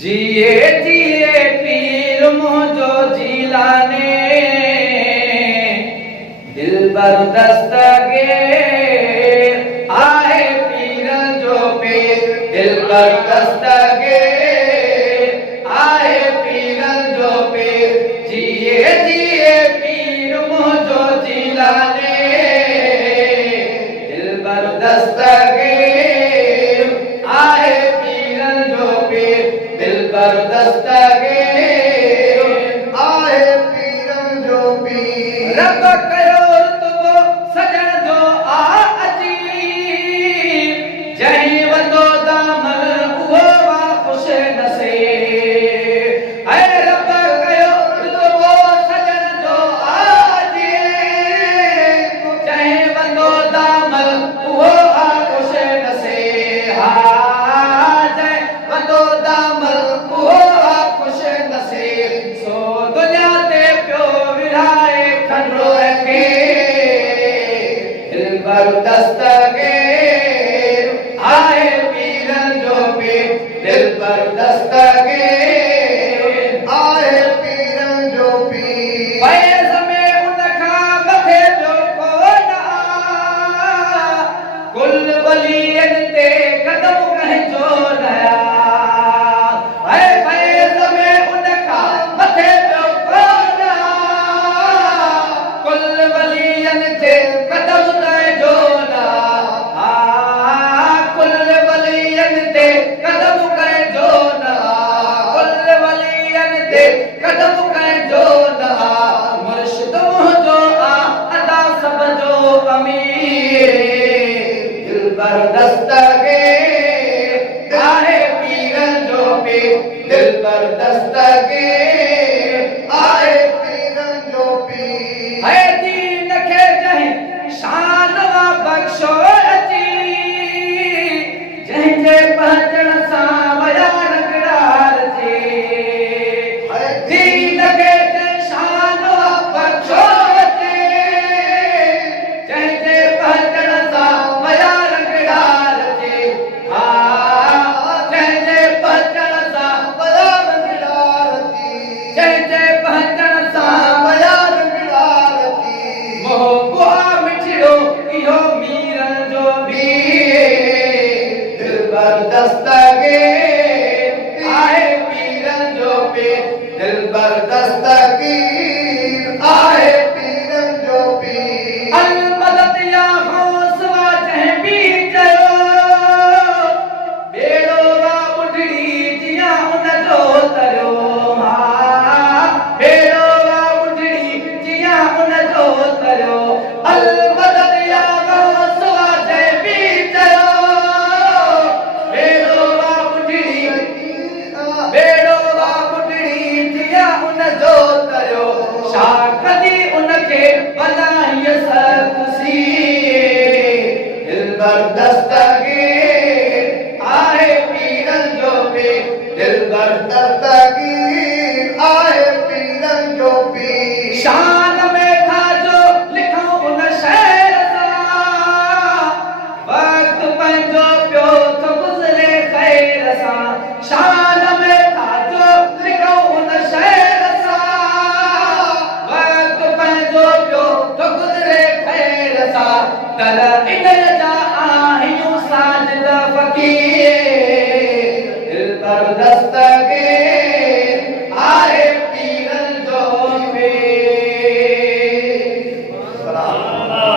जिए जिए पीर मुझो जिलाने दिल बर दस्तगीर आए पीर जो पीर दिल बर दस्तगीर आए पीर जो पीर जिए जिए पीर मुझो जिलाने दिल बर दस्तगीर आए पीर जो पीर दिल बर दस्तगीर आहे पीरन जो पीर रब कयो रुतबो सजण जो आ अची जंहिं वंदो दामन उहो वा ख़ुश नसीब ऐं रब कयो रुतबो सजण जो आ अची जंहिं वंदो दामन उहो वा ख़ुश नसीब हा जंहिं वंदो दामन उहो वा ख़ुश नसीब सो दुनिया ते पियो विराए खंडो खे दिल बर दस्तगीर आहे पीरन जो पीर दिल बर दस्तगीर आहे पीरन जो पीर फैज़ में उन खां मथे ॿियो कोन आ कुल वलीअनि ते क़दम कंहिंजो न आ फैज़ में उन खां मथे ॿियो कोन आ कुल वलीअनि ते क़दम कंहिंजो न आ कुल वलीअनि ते क़दम कंहिंजो न आ कुल वलीअनि ते क़दम कंहिंजो न आ मुर्शिद मुंहिंजो आ अदा सब जो अमीर दिल बर दस्तगीर आहे पीरन जो पीर दिल बर दस्तगीर आहे पीरन जो पीर है दीन खे जंहिं शान वा बख़्शो अची जंहिंजे पहुचण सां वया रंगड़ार जी दीन खे जंहिं शान वा बख़्शो अची जंहिंजे पहुचण सां वया रंगड़ार जी हा जंहिंजे पहुचण सां वया रंगड़ारती जंहिंजे पहुचण सां वया रंगड़ारती मोहबुआ मिठिड़ो इहो मीरन जो पीर दिल बर दस्तगीर आहे पीरन जो पीर दिल बर दस्तगीर आहे पीरन जो पीर अलमदद या हौसला जंहिं बि चयो बेड़ो वा ॿुढड़ी जियां उन जो तरियो हा बेड़ो वा ॿुढड़ी जियां उन जो तरियो अलमदद या हौसला जंहिं बि चयो बेड़ो वा ॿुढड़ी बेड़ो वा ॿुढड़ी जियां उन जो तरियो छा कदी उनखे बनाईअ सतसी दिल बर दस्तगीर आहे पीरन जो पीर दिल बर दस्तगीर आहे पीरन जो पीर शान में था जो लिखूं उन शहर सां वक्त पंहिंजो पियो थो गुज़रे ख़ैर सां शान में था जो लिखूं उन शहर सां वक्त पंहिंजो पियो थो गुज़रे ख़ैर सां दर इन जा आहियूं साजिद फ़क़ीर दिल बर दस्तगीर